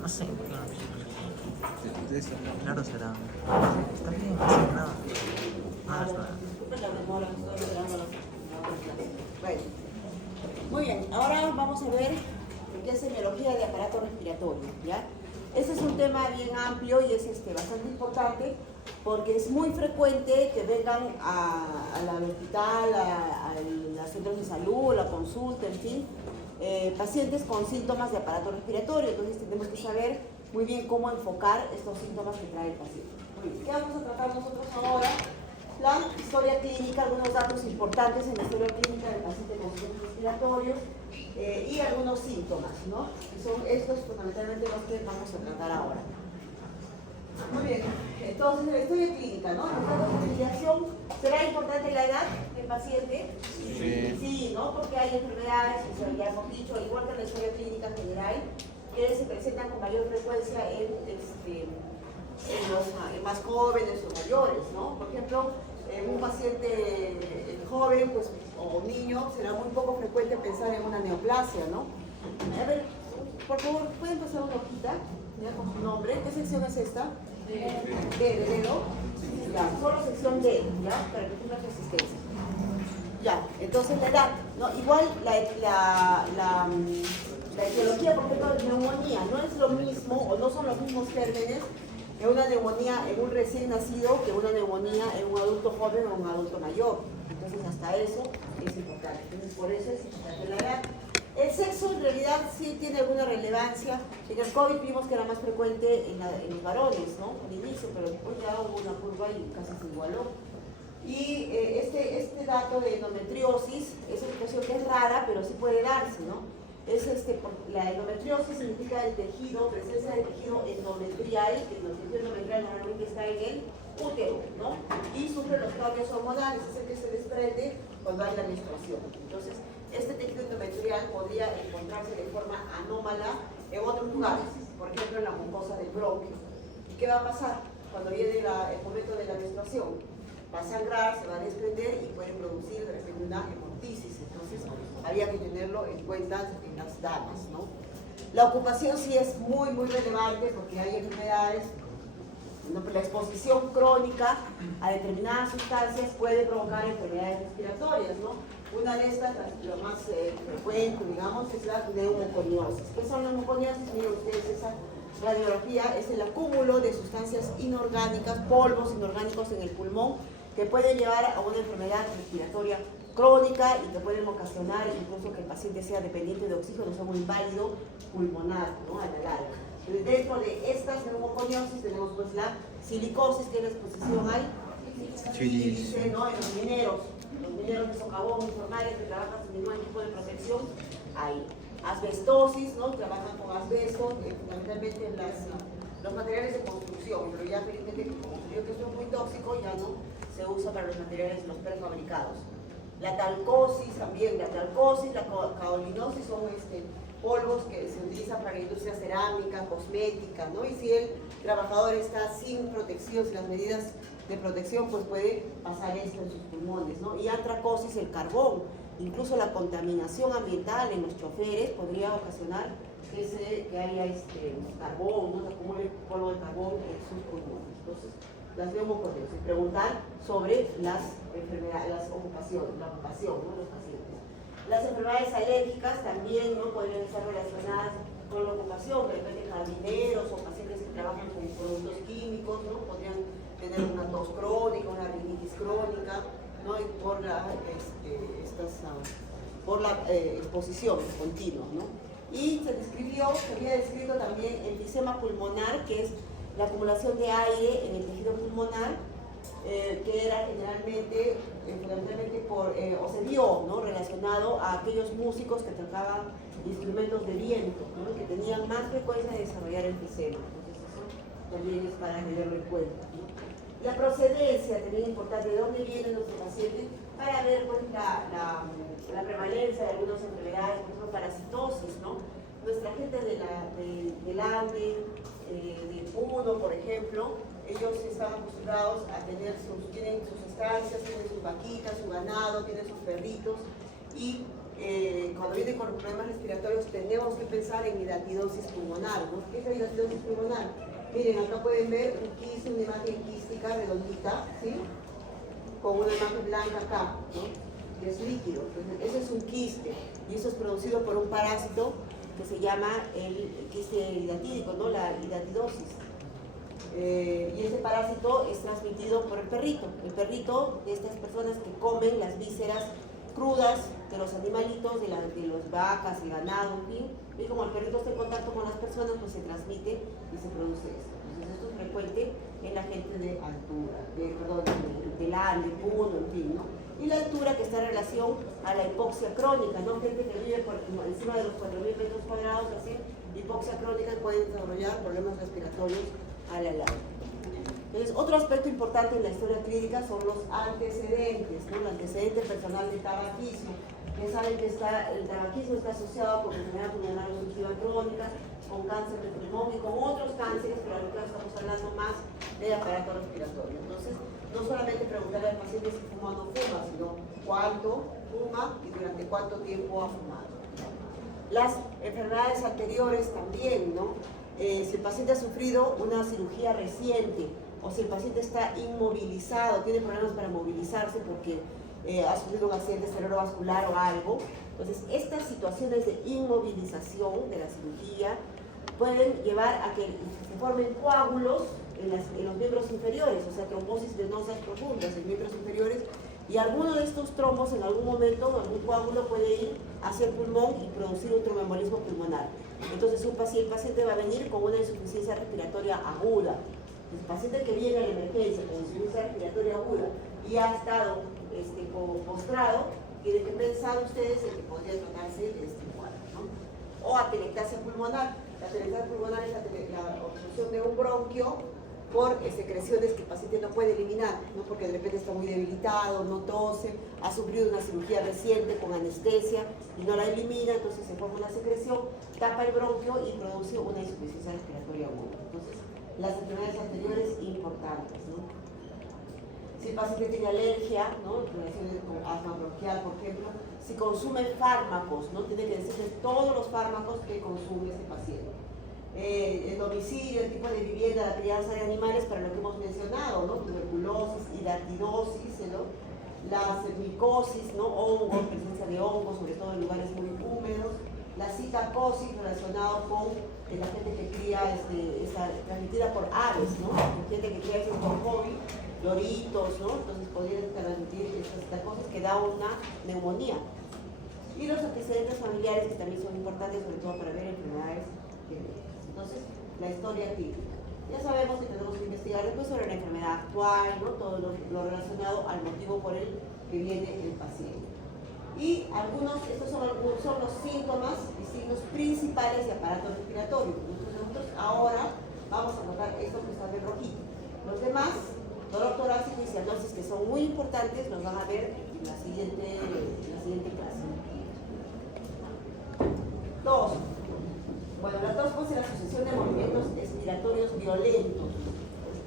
No sé, claro será. Está bien, no pasa nada. Nada es nada. Disculpen la demora, estoy esperando la clase. Bueno, muy bien, ahora vamos a ver lo que es semiología de aparato respiratorio, ¿ya? Este es un tema bien amplio y es bastante importante porque es muy frecuente que vengan al hospital, a los centros de salud, a la consulta, en fin, pacientes con síntomas de aparato respiratorio. Entonces tenemos que saber muy bien cómo enfocar estos síntomas que trae el paciente. Muy bien, ¿qué vamos a tratar nosotros ahora? La historia clínica, algunos datos importantes en la historia clínica del paciente con síntomas respiratorios y algunos síntomas, ¿no? Y son estos fundamentalmente los que vamos a tratar ahora. Muy bien, entonces en la historia clínica, ¿no? Los datos de filiación, ¿será importante la edad del paciente? Sí. Sí, ¿no? Porque hay enfermedades, ya hemos dicho, igual que en la historia clínica general, que se presentan con mayor frecuencia en los más jóvenes o mayores, ¿no? Por ejemplo, un paciente joven pues, o un niño será muy poco frecuente pensar en una neoplasia, ¿no? A ver, por favor, ¿pueden pasar una hojita ya con su nombre? ¿Qué sección es esta? D de dedo. Ya, solo sección D, ¿ya? Para que tenga resistencia. Ya, entonces la edad, ¿no? Igual la etiología, por ejemplo, de neumonía, no es lo mismo o no son los mismos gérmenes en una neumonía en un recién nacido que una neumonía en un adulto joven o un adulto mayor. Entonces hasta eso es importante. Entonces por eso es importante la edad. El sexo en realidad sí tiene alguna relevancia. En el COVID vimos que era más frecuente en los varones, ¿no? Al inicio, pero después ya hubo una curva y casi se igualó. Y este dato de endometriosis es una situación que es rara, pero sí puede darse, ¿no? La endometriosis significa el tejido, presencia de tejido endometrial, el tejido endometrial normalmente está en el útero, ¿no? Y sufre los cambios hormonales, es el que se desprende cuando hay la menstruación. Entonces, este tejido endometrial podría encontrarse de forma anómala en otros lugares, por ejemplo en la mucosa del bronquio. ¿Y qué va a pasar cuando viene el momento de la menstruación? Va a sangrar, se va a desprender y puede producir de repente una hemoptisis. Entonces, había que tenerlo en cuenta en las damas, ¿no? La ocupación sí es muy relevante porque hay enfermedades, ¿no? La exposición crónica a determinadas sustancias puede provocar enfermedades respiratorias, ¿no? Una de estas, lo más frecuente, digamos, es la neumoconiosis. ¿Qué son las neumoconiosis? Miren ustedes, esa radiografía es el acúmulo de sustancias inorgánicas, polvos inorgánicos en el pulmón, que pueden llevar a una enfermedad respiratoria crónica y que pueden ocasionar incluso que el paciente sea dependiente de oxígeno, sea un inválido pulmonar, ¿no? A la larga. Entonces, dentro de estas neumoconiosis tenemos pues la silicosis, que es la exposición al sílice, ¿no? En los mineros de socavón informales que trabajan sin ningún tipo de protección, hay asbestosis, ¿no? Trabajan con asbesto, fundamentalmente en los materiales de construcción, pero ya felizmente como se vio que esto es muy tóxico, ya no se usa para los materiales, los prefabricados. La talcosis también, la kaolinosis son polvos que se utilizan para la industria cerámica, cosmética, ¿no? Y si el trabajador está sin protección, sin las medidas de protección, pues puede pasar esto en sus pulmones, ¿no? Y antracosis, el carbón, incluso la contaminación ambiental en los choferes podría ocasionar que haya carbón, ¿no? Se acumule polvo de carbón en sus pulmones. Entonces, las neumoconiosis, preguntar sobre las enfermedades, la ocupación, ¿no? Los pacientes. Las enfermedades alérgicas también, ¿no? Podrían estar relacionadas con la ocupación, de repente jardineros o pacientes que trabajan con productos químicos, ¿no? Podrían tener una tos crónica, una rinitis crónica, ¿no? Y por la exposición continua, ¿no? Y se había descrito también el enfisema pulmonar, que es la acumulación de aire en el tejido pulmonar, que era generalmente, fundamentalmente o se vio, ¿no? Relacionado a aquellos músicos que tocaban instrumentos de viento, ¿no? Que tenían más frecuencia de desarrollar enfisema. Entonces eso también es para tenerlo en cuenta, ¿no? La procedencia, también importante, de dónde vienen nuestros pacientes, para ver pues, la prevalencia de algunas enfermedades, por ejemplo, parasitosis, ¿no? Nuestra gente del Ande, de Puno, por ejemplo, ellos están acostumbrados a tienen sus estancias, tienen sus vaquitas, su ganado, tienen sus perritos, y cuando viene con problemas respiratorios tenemos que pensar en hidatidosis pulmonar, ¿no? ¿Qué es la hidatidosis pulmonar? Miren, acá pueden ver un quiste, una imagen quística redondita, ¿sí? Con una imagen blanca acá, ¿no? Y es líquido. Entonces, ese es un quiste y eso es producido por un parásito que se llama el quiste hidatídico, ¿no? La hidatidosis. Y ese parásito es transmitido por el perrito. El perrito de estas personas que comen las vísceras crudas de los animalitos, de las vacas, el ganado, en fin. Y como el perrito está en contacto con las personas, pues se transmite y se produce esto. Entonces esto es frecuente en la gente de altura, del Ande, Puno, en fin, ¿no? Y la altura que está en relación a la hipoxia crónica, ¿no? Gente que vive por encima de los 4.000 metros cuadrados, así, hipoxia crónica, pueden desarrollar problemas respiratorios a la larga. Entonces, otro aspecto importante en la historia clínica son los antecedentes, ¿no? El antecedente personal de tabaquismo. Ya saben que el tabaquismo está asociado con enfermedad pulmonar obstructiva crónica, con cáncer de pulmón y con otros cánceres, pero ahorita estamos hablando más del aparato respiratorio. Entonces, no solamente preguntarle al paciente si fuma o no fuma, sino cuánto fuma y durante cuánto tiempo ha fumado. Las enfermedades anteriores también, ¿no? Si el paciente ha sufrido una cirugía reciente o si el paciente está inmovilizado, tiene problemas para movilizarse porque ha sufrido un accidente cerebrovascular o algo. Entonces, estas situaciones de inmovilización de la cirugía pueden llevar a que se formen coágulos en los miembros inferiores, o sea, trombosis venosas profundas en miembros inferiores, y alguno de estos trombos en algún momento, algún coágulo puede ir hacia el pulmón y producir un tromboembolismo pulmonar. Entonces, el paciente va a venir con una insuficiencia respiratoria aguda. El paciente que viene a la emergencia con insuficiencia respiratoria aguda y ha estado postrado, tienen que pensar ustedes en que podría tratarse de este cuadro, ¿no? O atelectasia pulmonar. La atelectasia pulmonar es la obstrucción de un bronquio por secreciones que el paciente no puede eliminar, ¿no? Porque de repente está muy debilitado, no tose, ha sufrido una cirugía reciente con anestesia y no la elimina, entonces se forma una secreción, tapa el bronquio y produce una insuficiencia respiratoria aguda. Entonces, las enfermedades anteriores importantes, ¿no? Si el paciente tiene alergia, ¿no? Relaciones con asma bronquial, por ejemplo, si consume fármacos, ¿no? Tiene que decirle todos los fármacos que consume este paciente. El domicilio, el tipo de vivienda, la crianza de animales, para lo que hemos mencionado, ¿no? Tuberculosis, hidatidosis, ¿no? La micosis, ¿no? Hongos, presencia de hongos, sobre todo en lugares muy húmedos. La citacosis relacionada con la gente que cría, transmitida por aves, ¿no? Gente que cría eso por hobby, loritos, ¿no? Entonces podrían transmitir estas cosas que da una neumonía. Y los antecedentes familiares que también son importantes, sobre todo para ver enfermedades genéticas. Entonces, la historia clínica. Ya sabemos que tenemos que investigar después sobre la enfermedad actual, ¿no? Todo lo relacionado al motivo por el que viene el paciente. Y estos son los síntomas y signos principales de aparato respiratorio. Nosotros ahora vamos a notar estos que están en rojito. Los demás, dolor torácico y cianosis, que son muy importantes, los van a ver en la siguiente clase. Tos. Bueno, la tos puede ser la asociación de movimientos expiratorios violentos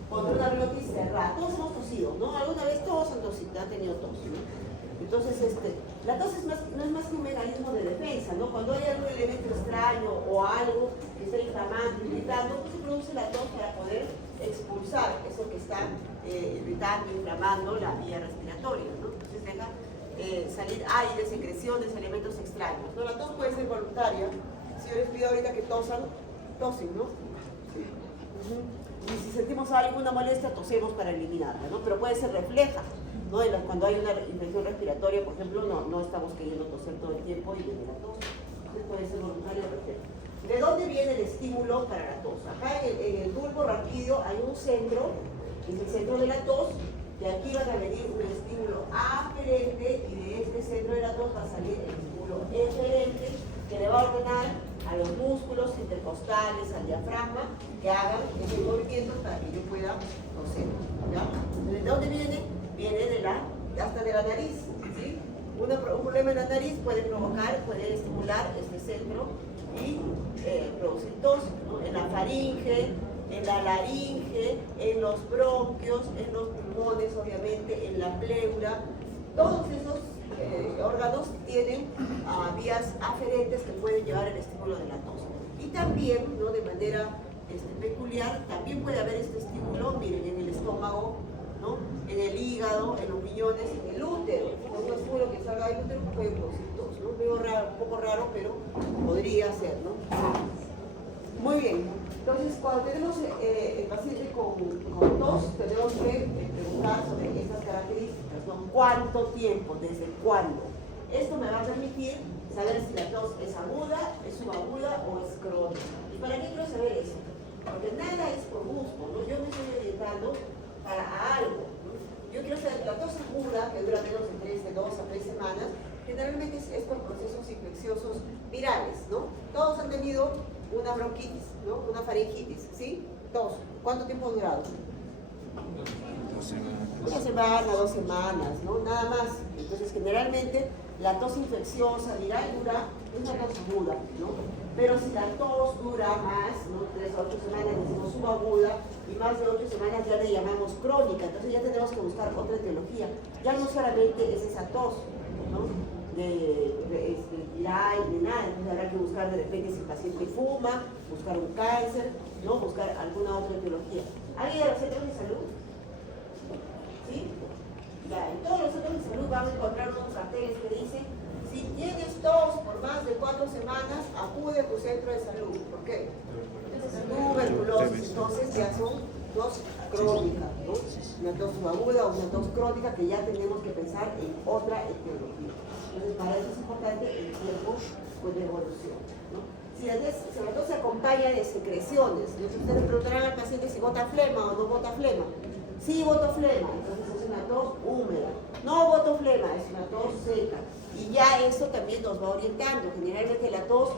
contra una glotis cerrada. Todos hemos tosido, ¿no? Alguna vez todos han tenido tos, ¿no? Entonces, la tos no es más que un mecanismo de defensa, ¿no? Cuando hay algún elemento extraño o algo que está inflamando, irritando, pues se produce la tos para poder expulsar eso que está irritando, inflamando la vía respiratoria, ¿no? Entonces deja salir aire, secreciones, elementos extraños, ¿no? La tos puede ser voluntaria. Si yo les pido ahorita que tosen, ¿no? Sí. Y si sentimos alguna molestia, tosemos para eliminarla, ¿no? Pero puede ser refleja, ¿no? Cuando hay una infección respiratoria, por ejemplo, no estamos queriendo toser todo el tiempo y viene la tos. Entonces puede ser voluntaria o refleja. ¿De dónde viene el estímulo para la tos? Acá en el bulbo raquídeo hay un centro, que es el centro de la tos. De aquí va a venir un estímulo aferente y de este centro de la tos va a salir el estímulo eferente, que le va a ordenar a los músculos intercostales, al diafragma, que hagan esos movimientos para que yo pueda toser, ¿ya? ¿De dónde viene? Viene hasta de la nariz, ¿sí? Un problema en la nariz puede estimular este centro y producir tos, ¿no? En la faringe, en la laringe, en los bronquios, en los pulmones, obviamente, en la pleura. Todos esos órganos tienen vías aferentes que pueden llevar el estímulo de la tos. Y también, ¿no?, de manera peculiar, también puede haber este estímulo, miren, en el estómago, ¿no?, en el hígado, en los riñones, en el útero. Es un estímulo que salga del útero que puede producir tos, ¿no? Veo raro, un poco raro, pero podría ser, ¿no? Muy bien. Entonces, cuando tenemos el paciente con tos, tenemos que preguntar sobre estas características, ¿no? ¿Cuánto tiempo? ¿Desde cuándo? Esto me va a permitir saber si la tos es aguda, es subaguda o es crónica. ¿Y para qué quiero saber eso? Porque nada es por gusto, ¿no? Yo me estoy orientando a algo, ¿no? Yo quiero saber la tos aguda, que dura menos de 2 a 3 semanas, generalmente es por procesos infecciosos virales, ¿no? Todos han tenido una bronquitis, ¿no? Una faringitis, ¿sí? Tos. ¿Cuánto tiempo ha durado? 2 semanas. Una semana, 2 semanas, ¿no? Nada más. Entonces, generalmente, la tos infecciosa viral dura una tos aguda, ¿no? Pero si la tos dura más, ¿no?, 3 a 8 semanas, decimos subaguda, y más de 8 semanas ya le llamamos crónica. Entonces ya tenemos que buscar otra etiología. Ya no solamente es esa tos, ¿no?, viral ni nada. Entonces habrá que buscar de repente si el paciente fuma, buscar un cáncer, ¿no?, buscar alguna otra etiología. ¿Alguien de los centros de salud? ¿Sí? Ya, en todos los centros de salud vamos a encontrar unos carteles que dicen: si tienes tos por más de 4 semanas, acude a tu centro de salud. ¿Por qué? Tuberculosis. Entonces ya son tos crónicas, ¿no? Una tos subaguda o una tos crónica que ya tenemos que pensar en otra etiología. Entonces, para eso es importante el tiempo de evolución, ¿no? Si la tos se acompaña de secreciones, entonces ustedes le preguntarán al paciente si bota flema o no bota flema. Sí, boto flema, entonces es una tos húmeda. No boto flema, es una tos seca. Y ya eso también nos va orientando. Generalmente la tos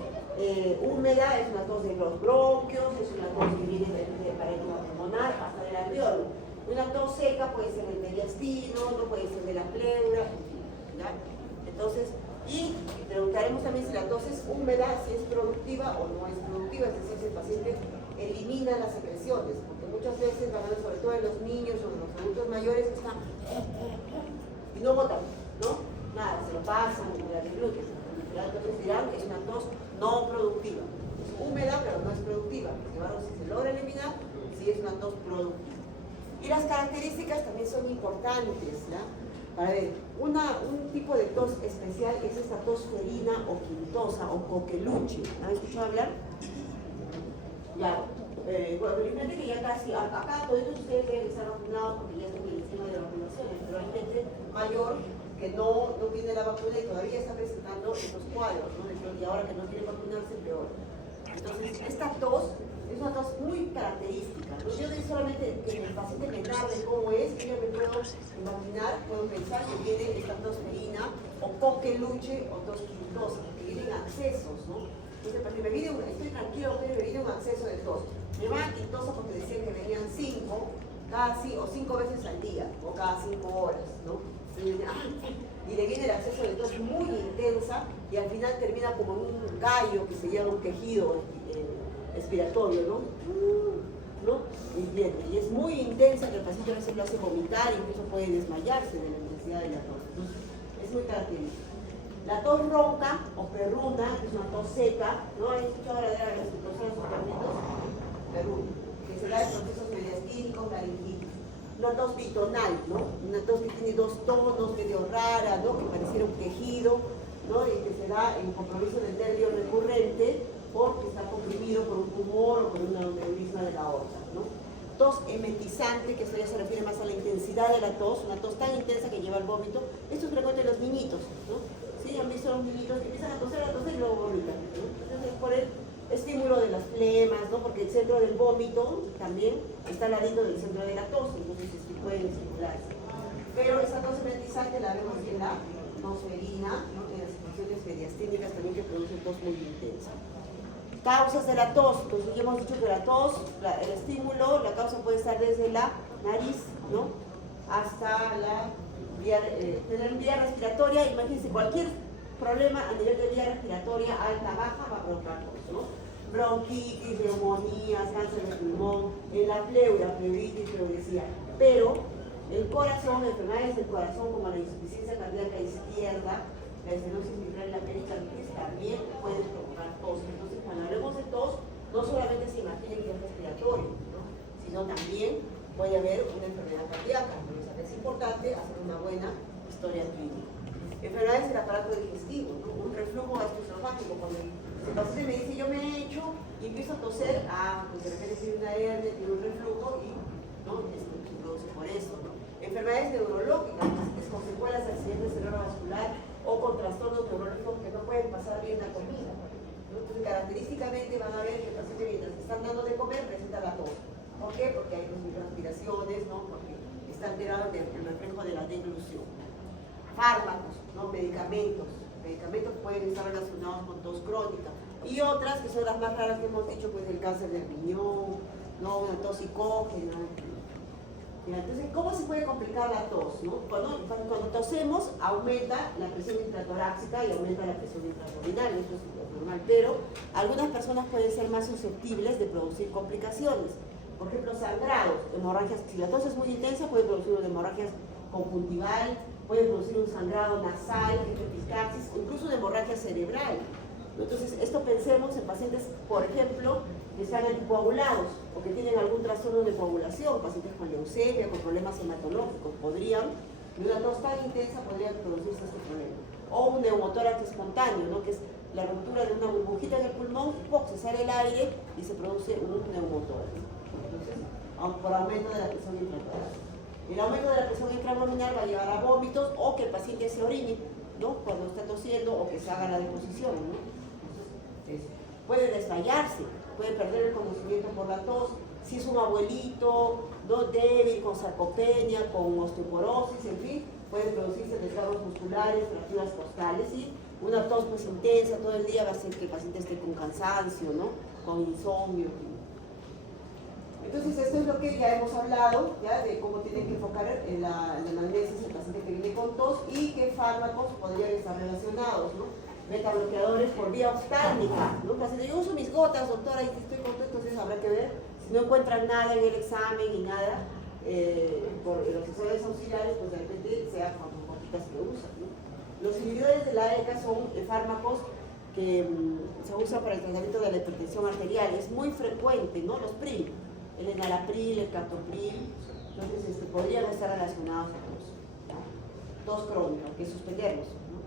húmeda es una tos de los bronquios, es una tos que viene de parénquima pulmonar hasta del alveolo. Una tos seca puede ser del mediastino, no puede ser de la pleura, ¿ya? Entonces, y preguntaremos también si la tos es húmeda, si es productiva o no es productiva, es decir, si el paciente elimina las secreciones, porque muchas veces, sobre todo en los niños o en los adultos mayores, están y no botan, ¿no? Nada, se lo pasan, la gluten. Entonces dirán que es una tos no productiva. Es húmeda, pero no es productiva. Si se logra eliminar, sí es una tos productiva. Y las características también son importantes, ¿ya? Para ver, un tipo de tos especial es esta tos ferina o quintosa o coqueluche. ¿Han escuchado hablar? Ya. Bueno, imagínate que ya casi, acá todos ustedes deben estar vacunados porque ya están en el sistema de vacunaciones, pero hay gente mayor que no tiene la vacuna y todavía está presentando estos cuadros, ¿no? Y ahora que no quiere vacunarse, peor. Entonces, esta tos es una tos muy característica, ¿no? Yo no solamente que el paciente me narre cómo es, yo me puedo imaginar, puedo pensar que tiene esta tos ferina o coqueluche o tos quintosa, que vienen accesos, ¿no? Entonces, me viene estoy tranquilo, pero me viene un acceso de tos. Me va quintosa porque decían que venían 5 veces al día o cada 5 horas, ¿no? Y le viene el acceso de tos muy intensa y al final termina como un gallo que se llama un quejido expiratorio, ¿no? Y es muy intensa que el paciente a veces lo hace vomitar, incluso puede desmayarse de la intensidad de la tos. Entonces, es muy característico. La tos ronca o perruna, que es una tos seca, ¿no? ¿Han escuchado hablar de las personas perruna? Que se da en procesos mediastínicos, laringitis. Una tos bitonal, ¿no? Una tos que tiene 2 tonos, medio rara, ¿no? Que pareciera un quejido, ¿no? Y que se da en compromiso del nervio recurrente porque está comprimido por un tumor o por un aneurisma de la aorta, ¿no? Tos emetizante, que esto ya se refiere más a la intensidad de la tos, una tos tan intensa que lleva al vómito. Esto es frecuente en los niñitos, ¿no? ¿Sí? ¿Han visto a los niñitos que empiezan a toser y luego vomitan, ¿no? Entonces, por el estímulo de las flemas, ¿no? Porque el centro del vómito también está al ladito del centro de la tos, entonces pueden estimularse. Pero esa tos emetizante la vemos en la nosferina, ¿no? En las situaciones mediastínicas también que producen tos muy intensa. Causas de la tos, entonces ya hemos dicho que la tos, el estímulo, la causa puede estar desde la nariz, ¿no? Hasta la vía respiratoria. Imagínense, cualquier problema a nivel de vía respiratoria, alta, baja, va a provocar tos, ¿no? Bronquitis, neumonías, cáncer de pulmón, en la pleura, pleuritis, pleuresía. Pero El corazón, enfermedades del corazón como la insuficiencia cardíaca izquierda, la estenosis mitral y la pericarditis también pueden provocar tos. Entonces, cuando hablemos de tos, no solamente se imaginen que es respiratorio, ¿no? Sino también puede haber una enfermedad cardíaca. Por eso es importante hacer una buena historia clínica. Enfermedades del aparato digestivo, ¿no? Un reflujo gastroesofágico. Cuando el paciente me dice, yo me he hecho y empiezo a toser, pues de repente tiene una hernia, tiene un reflujo y ¿no? Se produce por eso, ¿no? Enfermedades neurológicas, pacientes con secuelas de accidente cerebrovascular o con trastornos neurológicos que no pueden pasar bien la comida, ¿no? Entonces, característicamente van a ver que el paciente mientras están dando de comer presenta la tos. ¿Por qué? Porque hay transpiraciones, ¿no? Porque está alterado el reflejo de la deglución. Fármacos, ¿no? Medicamentos pueden estar relacionados con tos crónica. Y otras que son las más raras que hemos dicho, pues el cáncer del riñón, ¿no? Una tos psicógena. Entonces, ¿cómo se puede complicar la tos? ¿No? Cuando tosemos, aumenta la presión intratorácica y aumenta la presión intraabdominal, eso es normal, pero algunas personas pueden ser más susceptibles de producir complicaciones. Por ejemplo, sangrados, hemorragias. Si la tos es muy intensa, puede producir una hemorragia conjuntival, puede producir un sangrado nasal, epistaxis, o incluso una hemorragia cerebral. Entonces, esto pensemos en pacientes, por ejemplo, que están anticoagulados o que tienen algún trastorno de coagulación, pacientes con leucemia, con problemas hematológicos, de una tos tan intensa podría producirse este problema. O un neumotórax espontáneo, ¿no? Que es la ruptura de una burbujita en el pulmón, se sale el aire y se produce un neumotórax. Entonces, por aumento de la presión intratorácica. El aumento de la presión intraabdominal va a llevar a vómitos o que el paciente se orine, ¿no? Cuando está tosiendo o que se haga la deposición, ¿no? Entonces, puede desmayarse, puede perder el conocimiento por la tos. Si es un abuelito, ¿no? Débil, con sarcopenia, con osteoporosis, en fin, pueden producirse desgarros musculares, fracturas costales y una tos pues intensa todo el día va a hacer que el paciente esté con cansancio, ¿no? Con insomnio. Entonces, esto es lo que ya hemos hablado, ¿ya? De cómo tiene que enfocar la anamnesis el paciente que viene con tos y qué fármacos podrían estar relacionados, ¿no? Betabloqueadores por vía oftálmica, ¿no? El paciente, yo uso mis gotas, doctora, y estoy contento, entonces habrá que ver. Si no encuentran nada en el examen y nada, por los asesores auxiliares, pues de repente sea con gotitas que usan, ¿no? Los inhibidores de la ECA son fármacos que se usan para el tratamiento de la hipertensión arterial. Es muy frecuente, ¿no? Los PRIL. El enalapril, el captopril, entonces podrían estar relacionados a tos crónica, que suspenderlos, ¿no?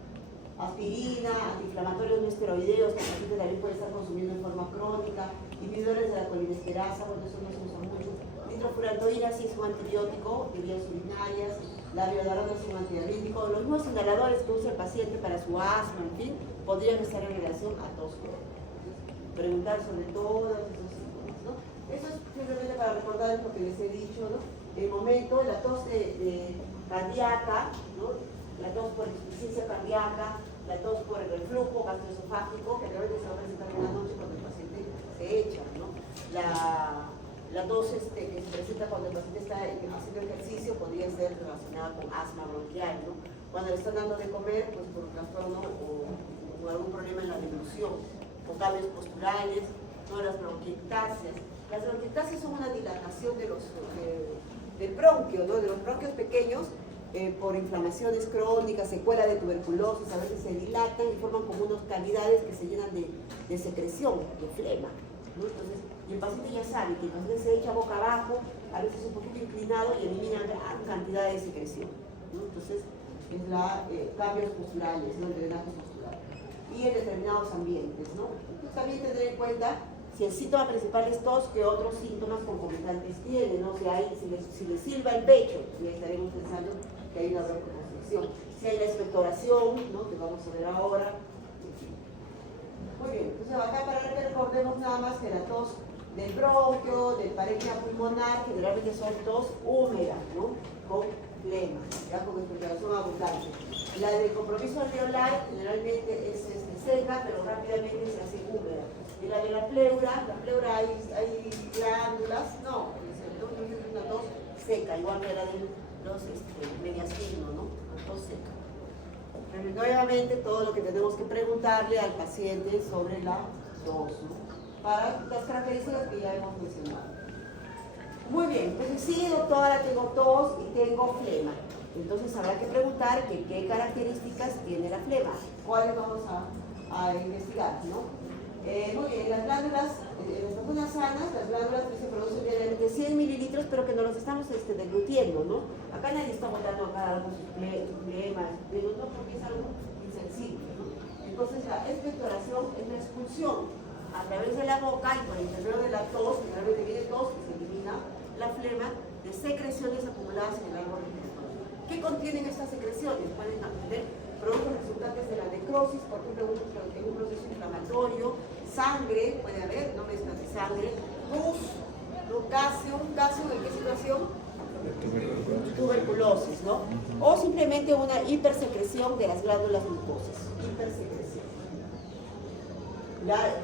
Aspirina, antiinflamatorios no esteroideos, que el paciente también puede estar consumiendo en forma crónica, inhibidores de la colinesterasa, bueno, eso no se usa mucho. Nitrofurantoína sí es un antibiótico de vías urinarias, la biodarona es un antidiabético, los mismos inhaladores que usa el paciente para su asma, en fin, podrían estar en relación a tos crónica. Preguntar sobre todos esos síntomas, ¿no? Eso es simplemente para recordarles lo que les he dicho, ¿no? El momento, la tos cardíaca, ¿no? La tos por insuficiencia cardíaca, la tos por el reflujo gastroesofágico, que realmente se va a presentar en la noche cuando el paciente se echa, ¿no? La tos que se presenta cuando el paciente está haciendo ejercicio podría ser relacionada con asma bronquial, ¿no? Cuando le están dando de comer, pues por un trastorno o algún problema en la deglución, con cambios posturales, ¿no? Las bronquiectasias. Las bronquiectasias son una dilatación del bronquio, ¿no? De los bronquios pequeños por inflamaciones crónicas, secuela de tuberculosis, a veces se dilatan y forman como unas cavidades que se llenan de secreción, de flema, ¿no? Entonces, y el paciente ya sabe que el paciente se echa boca abajo, a veces un poquito inclinado y elimina gran cantidad de secreción, ¿no? Entonces, es cambios posturales, ¿no? El drenaje postural. Y en determinados ambientes, ¿no? Entonces, también tener en cuenta si el síntoma principal es tos, que otros síntomas concomitantes tienen, ¿no? Si le silba el pecho, ya estaremos pensando que hay una broncoconstricción. Si hay la expectoración, ¿no? Que vamos a ver ahora. Muy bien, entonces acá para que recordemos nada más que la tos del bronquio, del parénquima pulmonar, generalmente son tos húmedas, ¿no? Con flema, ya con expectoración abundante. La del compromiso alveolar generalmente es seca, pero rápidamente se hace húmeda. Y la de la pleura hay glándulas, no, es una tos seca, igual que la de los mediastinos, ¿no? Una tos seca. Pero nuevamente todo lo que tenemos que preguntarle al paciente sobre la tos, ¿no? Para las características que ya hemos mencionado. Muy bien, entonces sí, doctora, tengo tos y tengo flema. Entonces habrá que preguntar que qué características tiene la flema, cuáles vamos a investigar, ¿no? Muy bien, las glándulas, en las personas sanas, las glándulas que se producen diariamente 100 mililitros, pero que no los estamos deglutiendo, ¿no? Acá nadie está botando acá algo sus flemas, digo, no, porque es algo insensible, ¿no? Entonces la expectoración es la expulsión a través de la boca y por el interior de la tos, generalmente viene tos y se elimina la flema de secreciones acumuladas en el árbol respiratorio. ¿Qué contienen estas secreciones? Pueden contener productos resultantes de la necrosis, por ejemplo, en un proceso inflamatorio, sangre, puede haber, no mezclas de sangre, pus, casio, ¿en qué situación? Tuberculosis, ¿no? O simplemente una hipersecreción de las glándulas mucosas, hipersecreción.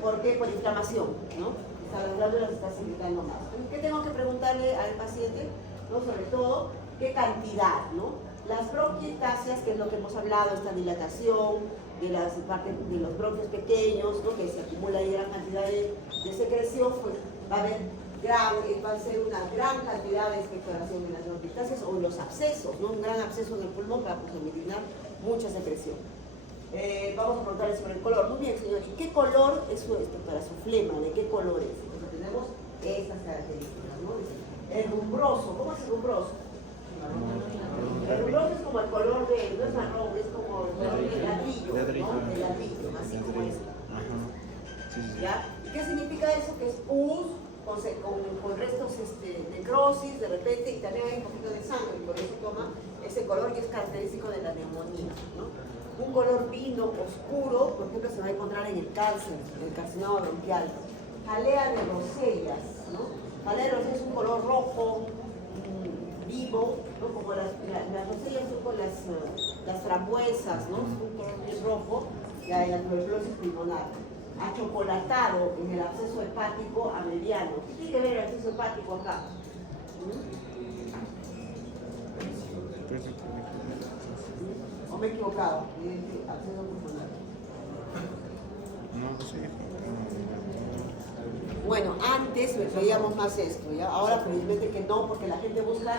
¿Por qué? Por inflamación, ¿no? O sea, las glándulas están secretando más. ¿Qué tengo que preguntarle al paciente? ¿No? Sobre todo, ¿qué cantidad, no? Las bronquiectasias, que es lo que hemos hablado, esta dilatación de las partes de los bronquios pequeños, ¿no? Que se acumula ahí gran cantidad de secreción, pues va a ser una gran cantidad de expectoración de las bronquiectasias o los abscesos, ¿no? Un gran absceso en el pulmón va a eliminar mucha secreción. Vamos a preguntarle sobre el color. Muy bien, señor. ¿Y qué color es su flema? ¿De qué color es? Entonces tenemos estas características, ¿no? El rumbroso. ¿Cómo es el rumbroso? El rumbroso es como el color de, no es marrón, es como el color de ladrillo, ¿no? De ladrillo, así como este. ¿Ya? ¿Qué significa eso? Que es pus, con restos de necrosis de repente, y también hay un poquito de sangre, y por eso toma ese color que es característico de la neumonía, ¿no? Un color vino oscuro, por ejemplo, se va a encontrar en el cáncer, el carcinoma bronquial. Jalea de rosellas, ¿no? Jalea de rosellas es un color rojo, vivo, ¿no? Como las rosellas son con las frambuesas, ¿no? Es un color bien rojo, ya en la tuberculosis pulmonar. Achocolatado en el absceso hepático a mediano. ¿Qué tiene que ver el absceso hepático acá? ¿O me he equivocado? Absceso pulmonar. No sé. Bueno, antes veíamos más esto, ¿ya? Ahora felizmente que no, porque la gente busca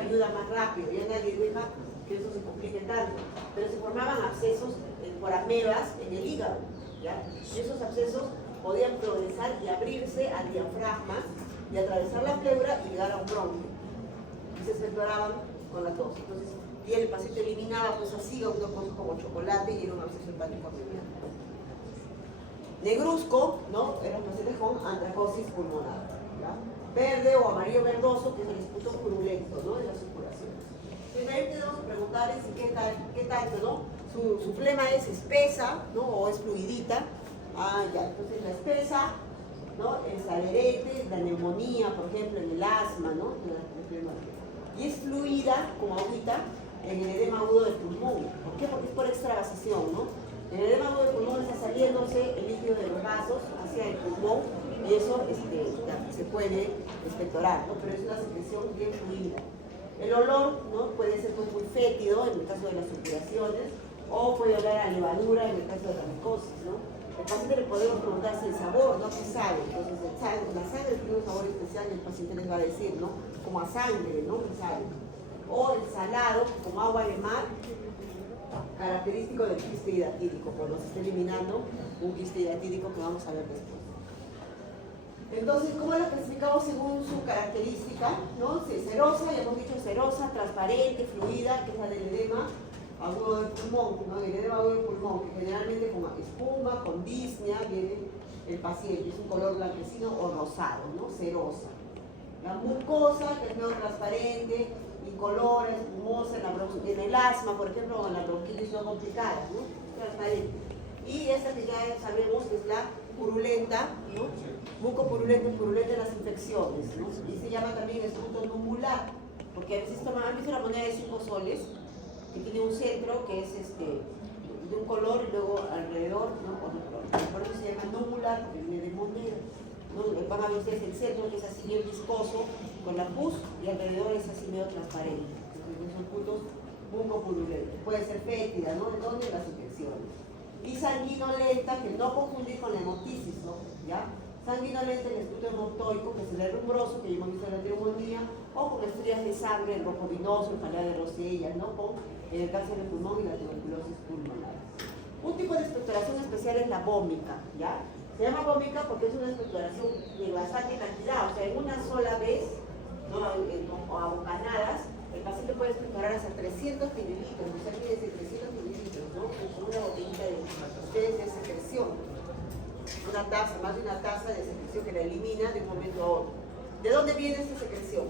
ayuda más rápido, ya nadie deja que eso se complique tanto. Pero se formaban abscesos por amebas en el hígado, ¿ya? Y esos abscesos podían progresar y abrirse al diafragma y atravesar la pleura y llegar a un bronquio. Y se expectoraban con la tos. Entonces, y el paciente eliminaba pues así una cosa como chocolate y era un absceso hepático mediano. Negruzco, ¿no? Eran pacientes con antracosis pulmonar, ¿ya? Verde o amarillo verdoso, que es el esputo purulento, ¿no? En la circulación. Primero tenemos que preguntar qué tanto, ¿no? Su flema es espesa, ¿no? O es fluidita. Ah, ya. Entonces la espesa, ¿no? Es adherente, la neumonía, por ejemplo, en el asma, ¿no? Y es fluida, como agüita, en el edema agudo del pulmón. ¿Por qué? Porque es por extravasación, ¿no? En el edema agudo del pulmón está saliéndose el líquido de los vasos hacia el pulmón y eso se puede expectorar, ¿no? Pero es una secreción bien fluida. El olor, ¿no? Puede ser pues, muy fétido en el caso de las circulaciones o puede oler a levadura en el caso de la micosis, ¿no? El paciente le podemos preguntar si el sabor, ¿no? ¿Qué sabe? Entonces la sangre tiene un sabor especial y el paciente les va a decir, ¿no? Como a sangre, ¿no? ¿Qué sabe? O el salado, como agua de mar, característico del quiste hidratídico, cuando se está eliminando un quiste hidratídico que vamos a ver después. Entonces, ¿cómo lo clasificamos según su característica? ¿No? Sí, serosa, ya hemos dicho serosa, transparente, fluida, que es la del edema agudo del pulmón, ¿no? El edema agudo del pulmón, que generalmente con espuma, con disnea, viene el paciente, es un color blanquecino o rosado, ¿no? Serosa. La mucosa, que es medio transparente, incolora, espumosa, en el asma, por ejemplo, o en la bronquitis no complicada, ¿no? Transparente. Y esta que ya sabemos que es la purulenta, ¿no? Mucopurulenta, purulenta de las infecciones, ¿no? Y se llama también esputo nummular, porque a veces han visto la moneda de 5 soles, que tiene un centro que es de un color y luego alrededor, ¿no? Otro color. Por eso se llama nummular, porque viene de moneda. ¿No? Van a ver ustedes el centro que es así bien viscoso con la pus y alrededor es así medio transparente. Entonces son puntos mucopurulentos. Puede ser fétida, ¿no? ¿De dónde? Las infecciones. Y sanguinolenta, que no confundir con la hemotisis, ¿no? ¿Ya? sanguinolenta en el esputo hemoptoico, que es el rumbroso, que ya hemos visto en la neumonía, o con estrías de sangre, el rojo vinoso, el palea de Rosella, ¿no? Con el cáncer de pulmón y la tuberculosis pulmonar. Un tipo de expectoración especial es la vómica, ¿ya? Se llama vómica porque es una expectoración de bastante cantidad, o sea, en una sola vez, ¿no? O a bocanadas, el paciente puede expectorar hasta 300 mililitros, o sea, quiere decir 300 mililitros, ¿no? Con una botellita de secreción. Una taza, más de una taza de secreción que la elimina de un momento a otro. ¿De dónde viene esta secreción?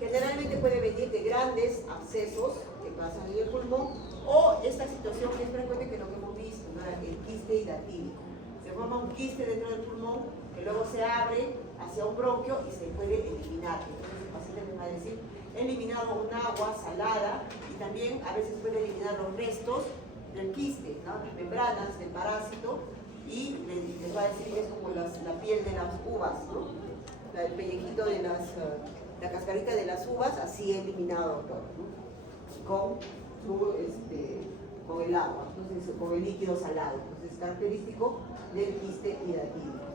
Generalmente puede venir de grandes abscesos que pasan en el pulmón o esta situación que es frecuente que lo que hemos visto, ¿no? El quiste hidatídico. Se forma un quiste dentro del pulmón que luego se abre hacia un bronquio y se puede eliminar. Entonces el paciente me va a decir, he eliminado un agua salada y también a veces puede eliminar los restos del quiste, ¿no? Las membranas del parásito, y les va a decir que es como la piel de las uvas, ¿no? El pellejito de la cascarita de las uvas, así he eliminado todo, ¿no? Con el agua, entonces, con el líquido salado. Entonces es característico del quiste hidatídico.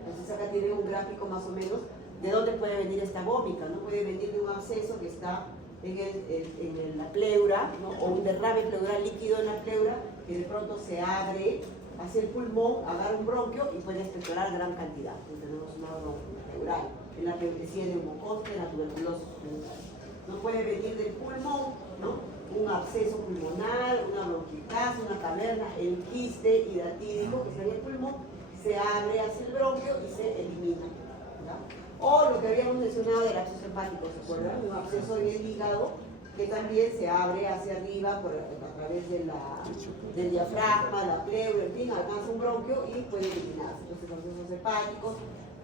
Entonces acá tiene un gráfico más o menos de dónde puede venir esta vómica, ¿no? Puede venir de un absceso que está en la pleura, ¿no? O un derrame pleural líquido en la pleura que de pronto se abre hacia el pulmón, agarra un bronquio y puede expectorar gran cantidad. Entonces tenemos una bronquio pleural, en la pleuresía neumocoste, en la tuberculosis pulmonar. No puede venir del pulmón, ¿no? Un absceso pulmonar, una bronquiectasis, una caverna, el quiste hidatídico que está en el pulmón, se abre hacia el bronquio y se elimina, ¿ya? O lo que habíamos mencionado del absceso hepático, ¿se acuerdan? Un absceso del hígado que también se abre hacia arriba a través del diafragma, la pleura, en fin, alcanza un bronquio y puede eliminarse. Entonces, abscesos hepáticos,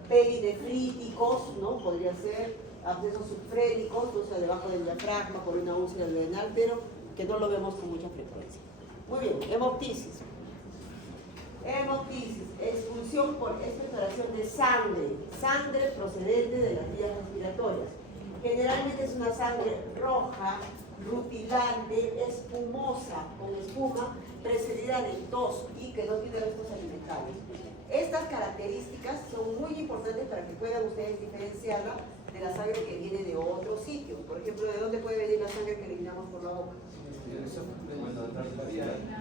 perinefríticos, ¿no? Podría ser abscesos subfrénicos, o sea, debajo del diafragma por una úlcera duodenal, pero que no lo vemos con mucha frecuencia. Muy bien, hemoptisis. Hemoptisis, expulsión por expectoración de sangre procedente de las vías respiratorias. Generalmente es una sangre roja, rutilante, espumosa, con espuma, precedida de tos y que no tiene restos alimentarios. Estas características son muy importantes para que puedan ustedes diferenciarla de la sangre que viene de otro sitio. Por ejemplo, ¿de dónde puede venir la sangre que eliminamos por la boca?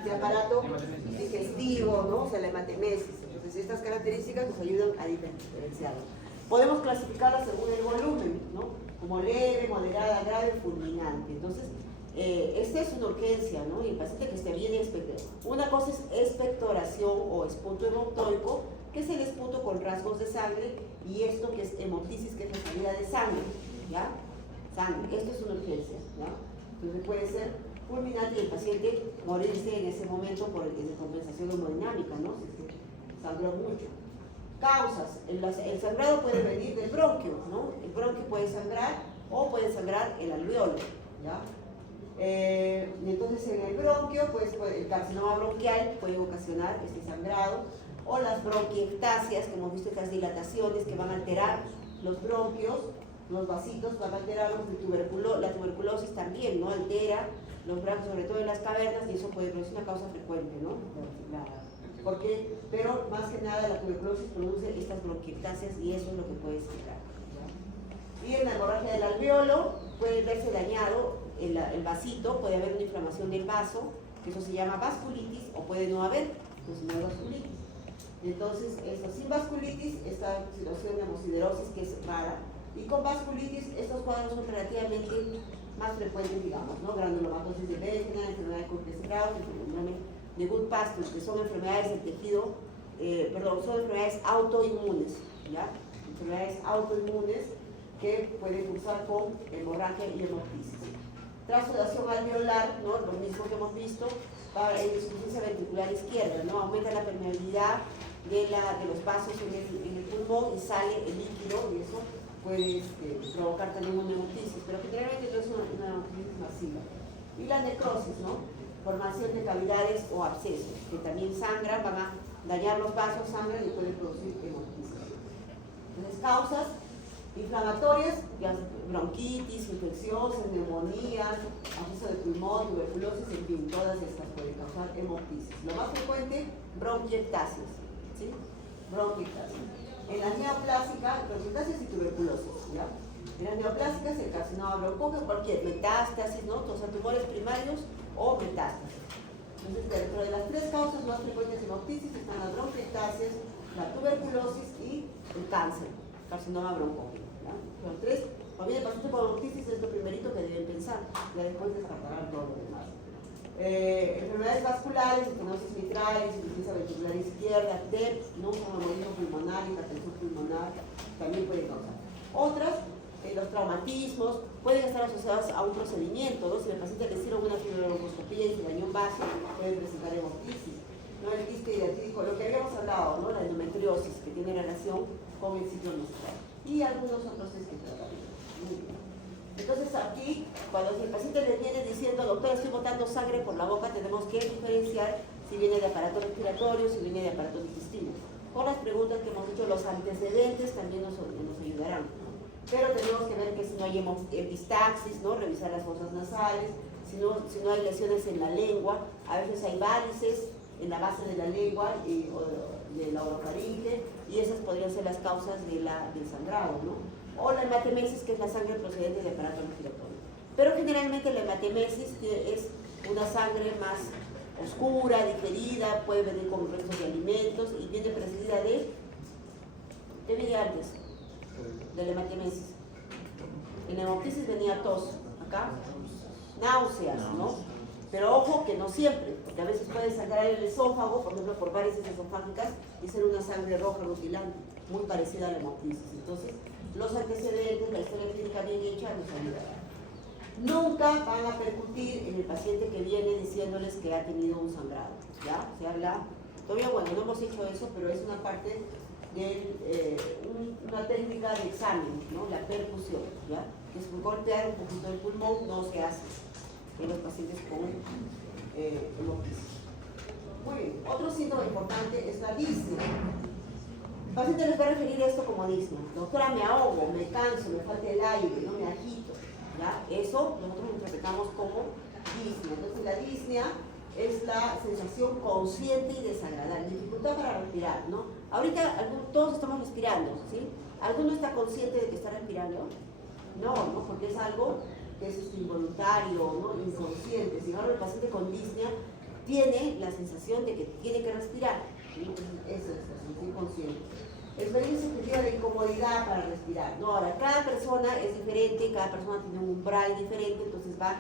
De aparato digestivo, ¿no? O sea, la hematemesis. Entonces, estas características nos ayudan a diferenciarla. Podemos clasificarla según el volumen, ¿no? Como leve, moderada, grave, fulminante. Entonces, esta es una urgencia, ¿no? Y el paciente que esté bien expectorado. Una cosa es expectoración o esputo hemoptoico, que es el esputo con rasgos de sangre, y esto que es hemoptisis, que es la salida de sangre, ¿ya? Sangre, esto es una urgencia, ¿ya? Entonces puede ser fulminante y el paciente morirse en ese momento por descompensación hemodinámica, ¿no? Si sangró mucho. Causas, el sangrado puede venir del bronquio, ¿no? El bronquio puede sangrar o puede sangrar el alveolo, ¿ya? Entonces en el bronquio, pues el carcinoma bronquial puede ocasionar este sangrado, o las bronquiectasias, que hemos visto estas dilataciones que van a alterar los bronquios, los vasitos van a alterarlos, la tuberculosis también, ¿no? Altera los bronquios, sobre todo en las cavernas, y eso puede ser una causa frecuente, ¿no? Porque, pero más que nada la tuberculosis produce estas bronquiectasias y eso es lo que puede sangrar, ¿ya? Y en la hemorragia del alveolo puede verse dañado el vasito, puede haber una inflamación del vaso, que eso se llama vasculitis, o puede no haber, pues no hay vasculitis. Entonces, sin vasculitis, esta situación de hemosiderosis que es rara, y con vasculitis, estos cuadros son relativamente más frecuentes, digamos, ¿no? Granulomatosis de Wegener, enfermedad de Kurtes-Kraus, enfermedad de Goodpasture, que son enfermedades del tejido, son enfermedades autoinmunes, ¿ya? Enfermedades autoinmunes que pueden cursar con hemorragia y hemoptisis. Trasudación alveolar, ¿no? Lo mismo que hemos visto para insuficiencia ventricular izquierda, ¿no? Aumenta la permeabilidad de los vasos en el pulmón y sale el líquido, y eso puede provocar también una hemoptisis, pero generalmente no es una hemoptisis masiva. Y la necrosis, ¿no? Formación de cavidades o abscesos, que también sangran, van a dañar los vasos, sangran y pueden producir hemoptisis. Entonces, causas inflamatorias, bronquitis, infecciosas, neumonías, absceso de pulmón, tuberculosis, en fin, todas estas pueden causar hemoptisis. Lo más frecuente, bronquiectasias, ¿sí? Bronquiectasias. En la neoplásica, bronquiectasias y tuberculosis, ¿ya? En las neoplásicas, el carcinoma bronquial, cualquier metástasis, ¿no? O sea, tumores primarios o metástasis. Entonces, dentro de las tres causas más frecuentes en otitis están las bronquiectasias, la tuberculosis y el cáncer, carcinoma bronquial. Son tres. Cuando viene el paciente por otitis es lo primerito que deben pensar, ya después descartarán todo lo demás. Enfermedades vasculares, estenosis mitral, insuficiencia ventricular izquierda, TEP, ¿no? Tromboembolismo pulmonar, hipertensión pulmonar, también puede causar. Otras, los traumatismos, pueden estar asociados a un procedimiento, ¿no? Si el paciente le hicieron una fibrobroncoskopía y se dañó un vaso, puede presentar hemoptisis, ¿no? El quiste hidratídico, lo que habíamos hablado, ¿no? La endometriosis, que tiene relación con el ciclo menstrual. Y algunos otros test que trataremos. Muy bien. Entonces aquí, cuando el paciente le viene diciendo, doctor, estoy botando sangre por la boca, tenemos que diferenciar si viene de aparato respiratorio, si viene de aparato digestivo. Por las preguntas que hemos hecho, los antecedentes también nos ayudarán. Pero tenemos que ver que si no hay epistaxis, ¿no? Revisar las fosas nasales, si no hay lesiones en la lengua, a veces hay varices en la base de la lengua o de la orofaringe, y esas podrían ser las causas del sangrado, ¿no? O la hematemesis, que es la sangre procedente de aparato respiratorio. Pero generalmente la hematemesis es una sangre más oscura, digerida, puede venir con restos de alimentos y viene precedida de... ¿Qué venía antes? De la hematemesis. En la hemoptisis venía tos, acá náuseas, ¿no? Pero ojo que no siempre, porque a veces puede sangrar el esófago, por ejemplo por varices esofágicas, y ser una sangre roja rutilante, muy parecida a la hemoptisis. Entonces, los antecedentes, la historia clínica bien hecha nos ayudará. Nunca van a percutir en el paciente que viene diciéndoles que ha tenido un sangrado, ¿ya? Se habla, todavía bueno, no hemos hecho eso, pero es una parte de una técnica de examen, ¿no? La percusión, ¿ya? Que es golpear un poquito el pulmón, no se hace en los pacientes con hemoptisis. Muy bien, otro síntoma importante es la disnea. El paciente les va a referir esto como disnea. Doctora, me ahogo, me canso, me falta el aire, no me agito, ¿ya? Eso nosotros lo interpretamos como disnea. Entonces la disnea es la sensación consciente y desagradable, dificultad para respirar, ¿no? Ahorita todos estamos respirando, ¿sí? ¿Alguno está consciente de que está respirando? No, porque es algo que es involuntario, ¿no? Inconsciente. Sin embargo, el paciente con disnea tiene la sensación de que tiene que respirar, ¿no? Eso es la sensación consciente. Experiencia subjetiva de incomodidad para respirar, ¿no? Ahora, cada persona es diferente, cada persona tiene un umbral diferente, entonces va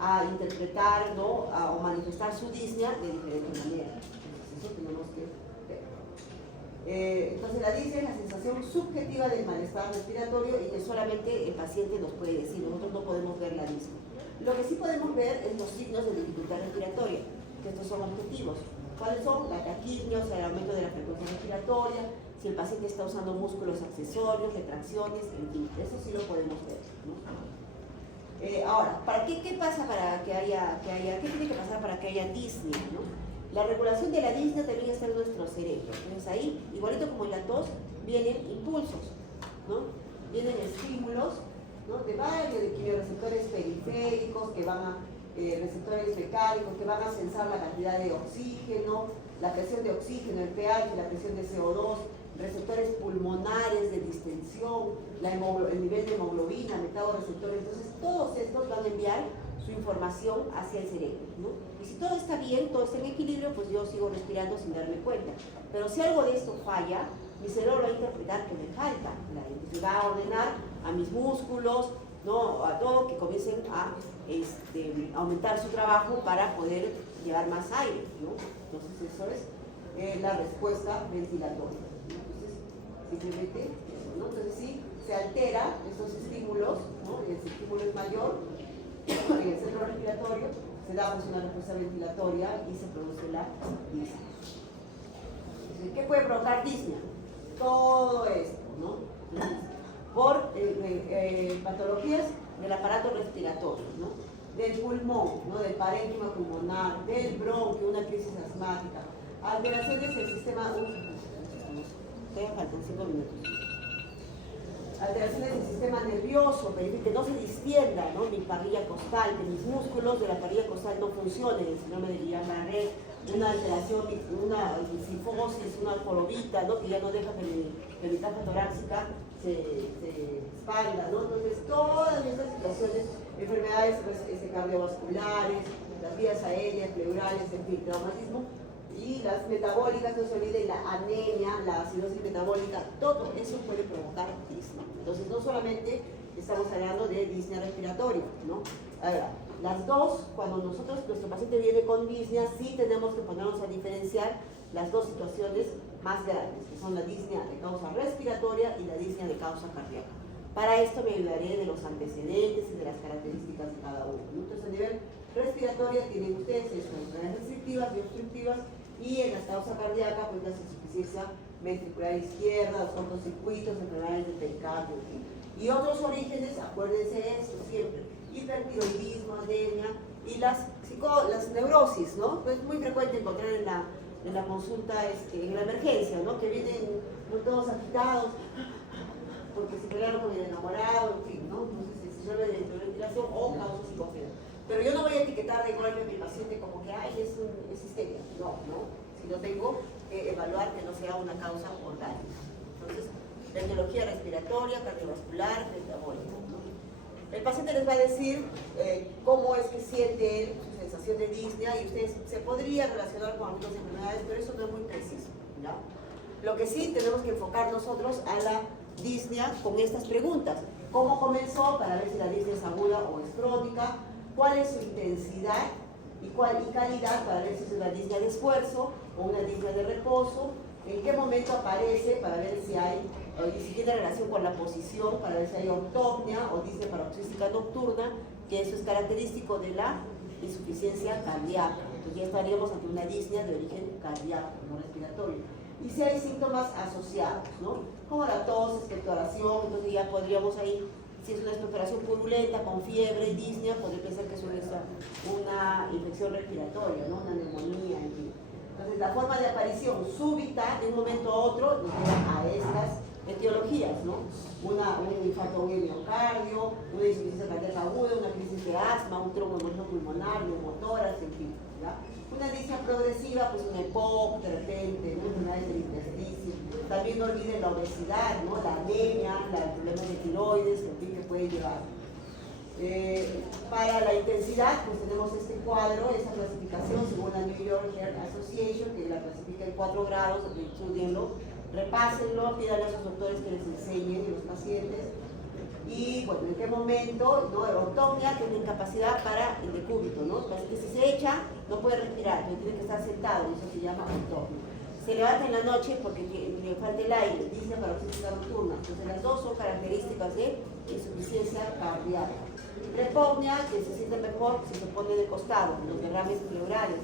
a interpretar, ¿no? O manifestar su disnea de diferente manera. Entonces, eso tenemos que ver. Entonces, la disnea es la sensación subjetiva del malestar respiratorio y que solamente el paciente nos puede decir, nosotros no podemos ver la disnea. Lo que sí podemos ver es los signos de dificultad respiratoria, que estos son objetivos. ¿Cuáles son? La taquipnia, o sea, el aumento de la frecuencia respiratoria, si el paciente está usando músculos accesorios, retracciones, en fin, eso sí lo podemos ver, ¿no? Ahora, ¿qué pasa para que haya, qué tiene que pasar para que haya disnea, ¿no? La regulación de la disnea también está en nuestro cerebro. Entonces ahí, igualito como en la tos, vienen impulsos, ¿no? Vienen estímulos, ¿no? De varios, de quimioreceptores periféricos que van a receptores mecánicos que van a sensar la cantidad de oxígeno, la presión de oxígeno, el pH, la presión de CO2, receptores pulmonares de distensión, el nivel de hemoglobina, metaboreceptores. Entonces, todos estos van a enviar su información hacia el cerebro, ¿no? Y si todo está bien, todo está en equilibrio, pues yo sigo respirando sin darme cuenta. Pero si algo de esto falla, mi cerebro va a interpretar que me falta. Entonces va a ordenar a mis músculos, ¿no? A todo que comiencen a aumentar su trabajo para poder llevar más aire, ¿no? Entonces eso es la respuesta ventilatoria, ¿no? Entonces simplemente eso, ¿no? Entonces sí, se altera estos estímulos, ¿no? El estímulo es mayor en el centro respiratorio, se da pues, una respuesta ventilatoria y se produce la disnea. ¿Qué puede provocar disnea? Todo esto, ¿no? Por patologías del aparato respiratorio, ¿no? Del pulmón, ¿no? Del parénquima pulmonar, del bronquio, una crisis asmática, alteraciones del sistema... Todavía faltan 5 minutos. Alteraciones del sistema nervioso, que no se distienda, ¿no? Mi parrilla costal, que mis músculos de la parrilla costal no funcionen, el síndrome de Guillain-Barré, una alteración, una sifosis, una jorobita, ¿no? Que ya no deja que mi caja torácica se expanda, ¿no? Entonces, todas estas situaciones, enfermedades pues, cardiovasculares, las vías aéreas, pleurales, en fin, traumatismo, y las metabólicas, no se olviden, la anemia, la acidosis metabólica, todo eso puede provocar disnea. Entonces, no solamente estamos hablando de disnea respiratoria, ¿no? Ahora, las dos, cuando nuestro paciente viene con disnea, sí tenemos que ponernos a diferenciar las dos situaciones más grandes, que son la disnea de causa respiratoria y la disnea de causa cardíaca. Para esto me ayudaré de los antecedentes y de las características de cada uno. Entonces, a nivel respiratorio tienen ustedes enfermedades restrictivas y obstructivas, y en la causa cardíaca, pues la insuficiencia ventricular izquierda, los cortocircuitos, enfermedades del pericardio, y otros orígenes, acuérdense esto siempre, hipertiroidismo, anemia y las neurosis, ¿no? Pues es muy frecuente encontrar en la consulta, en la emergencia, ¿no? Que vienen todos agitados, porque se pelearon con el enamorado, en fin, ¿no? Entonces se resuelve de hiperventilación o causa psicógena. Pero yo no voy a etiquetar de golpe a mi paciente como que, ay, es histeria. No, no. Si no tengo que evaluar que no sea una causa orgánica. Entonces, la etiología respiratoria, cardiovascular, metabólica, ¿no? El paciente les va a decir cómo es que siente él su sensación de disnea, y ustedes se podría relacionar con algunas enfermedades, pero eso no es muy preciso, ¿ya? Lo que sí tenemos que enfocar nosotros a la disnea con estas preguntas. ¿Cómo comenzó? Para ver si la disnea es aguda o es crónica. ¿Cuál es su intensidad y calidad? Para ver si es una disnea de esfuerzo o una disnea de reposo. ¿En qué momento aparece? Para ver si tiene relación con la posición, para ver si hay ortopnia o disnea paroxística nocturna, que eso es característico de la insuficiencia cardíaca. Entonces ya estaríamos ante una disnea de origen cardíaco, no respiratorio. Y si hay síntomas asociados, ¿no? Como la tos, expectoración, entonces ya podríamos ahí, si es una expectoración purulenta, con fiebre, disnea, podría pensar que es una infección respiratoria, ¿no? Una neumonía, en fin. Entonces, la forma de aparición súbita de un momento a otro nos lleva a estas etiologías, ¿no? Un infarto agudo de miocardio, una insuficiencia cardíaca aguda, una crisis de asma, un tromboembolismo pulmonar, neumotórax, en fin, ¿ya? Una disnea progresiva, pues un EPOC, de repente, ¿no? Enfermedades del intersticio. También no olviden la obesidad, ¿no? La anemia, el problema de tiroides, en fin, que puede llevar. Para la intensidad, pues tenemos este cuadro, esta clasificación según la New York Heart Association, que la clasifica en 4 grados, estudienlo, repásenlo, pídanle a sus doctores que les enseñen a los pacientes. Y bueno, ¿en qué momento? ¿No? Ortopnia, que es una incapacidad para el decúbito, ¿no? El paciente, si se echa, no puede respirar, tiene que estar sentado, y eso se llama ortopnia. Se levanta en la noche porque le falta el aire, disnea paroxística nocturna. Entonces las dos son características de insuficiencia cardíaca. Repopnia, que se siente mejor si se pone de costado, los derrames pleurales,